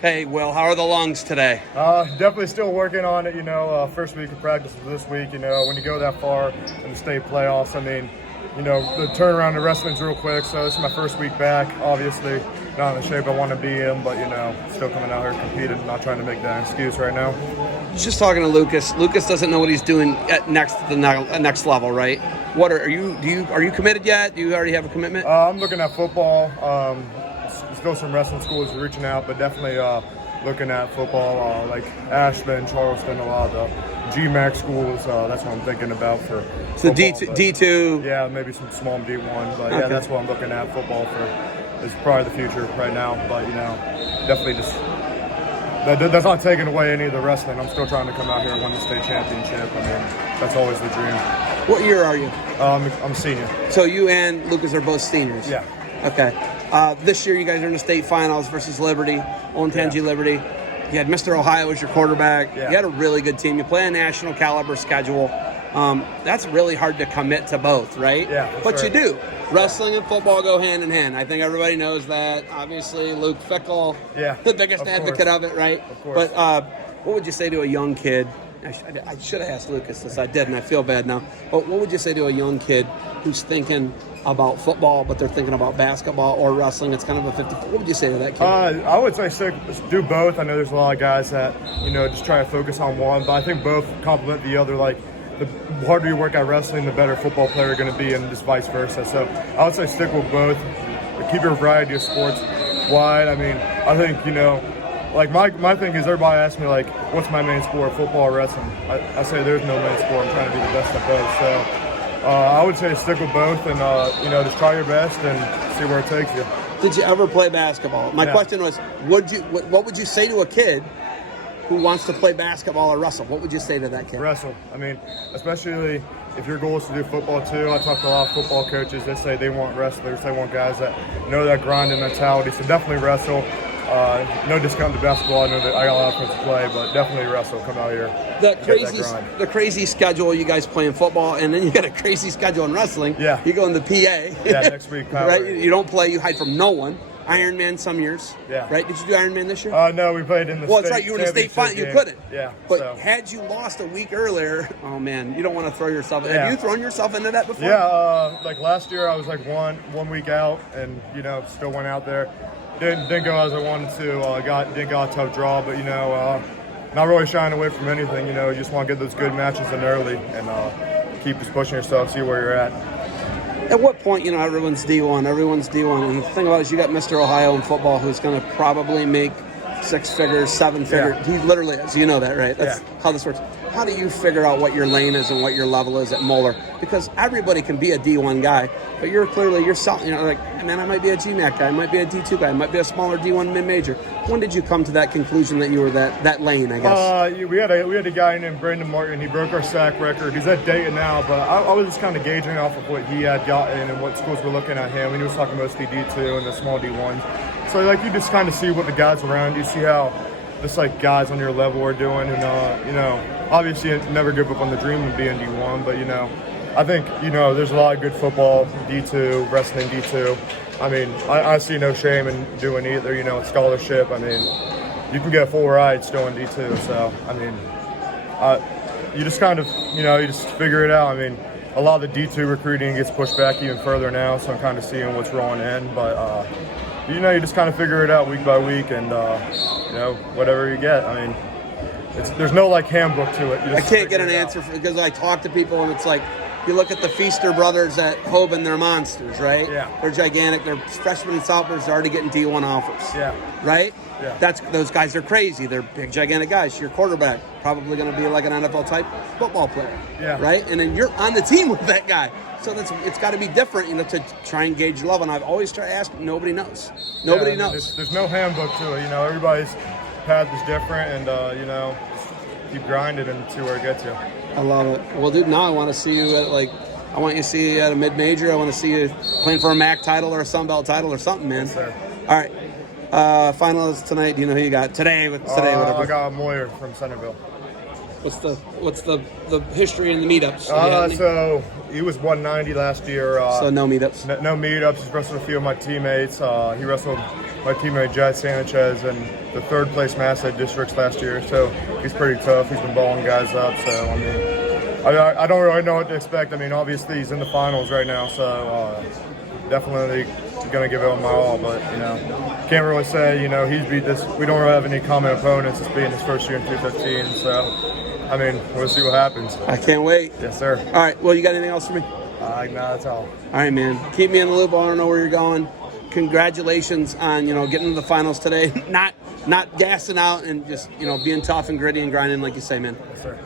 Hey, Will, how are the lungs today? Definitely still working on it, first week of practice was this week, when you go that far in the state playoffs, the turnaround in wrestling's real quick, so this is my first week back, obviously not in the shape I want to be in, but, still coming out here competing, not trying to make that excuse right now. Just talking to Lucas. Lucas doesn't know what he's doing at the next level, right? What are you committed yet? Do you already have a commitment? I'm looking at football. Still some wrestling schools reaching out, but definitely looking at football, like Ashland, Charleston, a lot of the GMAC schools. That's what I'm thinking about for so football, D2. Yeah, maybe some small D1, but okay. Yeah, that's what I'm looking at. Football is probably the future right now, but definitely just that's not taking away any of the wrestling. I'm still trying to come out here and win the state championship. That's always the dream. What year are you? I'm a senior. So you and Lucas are both seniors? Yeah. Okay. This year you guys are in the state finals versus Liberty, Olentangy Liberty. You had Mr. Ohio as your quarterback. Yeah. You had a really good team. You play a national caliber schedule. That's really hard to commit to both, right? Yeah. But right. you do. Wrestling and football go hand in hand. I think everybody knows that. Obviously, Luke Fickle, the biggest advocate of it, right? Of course. But what would you say to a young kid? I should have asked Lucas this. I didn't. I feel bad now. But what would you say to a young kid who's thinking about football, but they're thinking about basketball or wrestling? It's kind of a 50. What would you say to that kid? I would say do both. I know there's a lot of guys that, just try to focus on one, but I think both complement the other. Like, the harder you work at wrestling, the better football player you're going to be, and just vice versa. So I would say stick with both. Keep your variety of sports wide. I think, like my thing is everybody asks me, like, what's my main sport, football or wrestling? I say there's no main sport. I'm trying to be the best at both. So I would say stick with both and, just try your best and see where it takes you. Did you ever play basketball? My question was, what would you say to a kid who wants to play basketball or wrestle? What would you say to that kid? Wrestle. Especially if your goal is to do football too. I talk to a lot of football coaches. They say they want wrestlers. They want guys that know that grinding mentality. So definitely wrestle. No discount to basketball. I know that I got a lot of friends to play, but definitely wrestle. Come out here. The crazy schedule you guys play in football, and then you got a crazy schedule in wrestling. Yeah. You go in the PA. Yeah, next week. Power. Right? You don't play. You hide from no one. Ironman some years. Yeah. Right? Did you do Ironman this year? No, we played in the. Well, that's right. You were in the state final. You couldn't. Yeah. But had you lost a week earlier, oh man, you don't want to throw yourself. Yeah. Have you thrown yourself into that before? Yeah. Like last year, I was like one week out, and still went out there. Didn't go as I wanted to. Didn't got a tough draw, but not really shying away from anything. You just want to get those good matches in early and keep just pushing yourself, see where you're at. At what point, everyone's D1, and the thing about it is you got Mr. Ohio in football who's going to probably make 6 figures, 7 figures. Yeah. He literally is. You know that, right? That's how this works. How do you figure out what your lane is and what your level is at Moeller? Because everybody can be a D1 guy, but you're selling, like, man, I might be a GMAC guy, I might be a D2 guy, I might be a smaller D1 mid-major. When did you come to that conclusion that you were that lane, I guess? We had a guy named Brandon Martin. He broke our sack record. He's at Dayton now, but I was just kind of gauging off of what he had gotten and what schools were looking at him. And he was talking mostly D2 and the small D1s. So, like, you just kind of see what the guys around you, see how just, like, guys on your level are doing. And, obviously you never give up on the dream of being D1, but, I think, there's a lot of good football, D2, wrestling D2. I see no shame in doing either, it's scholarship. You can get a full ride still in D2. So, you just kind of, you just figure it out. A lot of the D2 recruiting gets pushed back even further now, so I'm kind of seeing what's rolling in. But, you just kind of figure it out week by week and, whatever you get. There's no, like, handbook to it. I can't get an answer because I talk to people and it's like, you look at the Feaster brothers at Hoban, they're monsters, right? Yeah. They're gigantic. They're freshmen and sophomores. They're already getting D1 offers. Yeah. Right? Yeah. Those guys are crazy. They're big, gigantic guys. Your quarterback probably going to be like an NFL-type football player. Yeah. Right? And then you're on the team with that guy. So it's got to be different, to try and gauge love. And I've always tried to ask. Nobody knows. Nobody knows. There's no handbook to it. Everybody's path is different, and keep grinding and see where it gets you. I love it. Well, dude, now I want to see you at I want you to see you at a mid-major. I want to see you playing for a MAC title or a Sun Belt title or something, man. Yes, sir. All right. Finalists tonight. Do you know who you got today? Whatever. I got Moeller from Centerville. What's the history and the meetups? So he was 190 last year. So no meetups. No meetups. He's wrestled a few of my teammates. He wrestled my teammate Jad Sanchez in the 3rd place Massa districts last year. So he's pretty tough. He's been balling guys up. So I mean, I don't really know what to expect. I mean, obviously he's in the finals right now, so definitely going to give it my all. But can't really say he's beat this. We don't really have any common opponents. It's being his first year in 215. So I mean, we'll see what happens. I can't wait. Yes, sir. All right. Well, you got anything else for me? No, that's all. All right, man. Keep me in the loop. I want to know where you're going. Congratulations on getting to the finals today. Not gassing out and just being tough and gritty and grinding like you say, man. Yes, sir.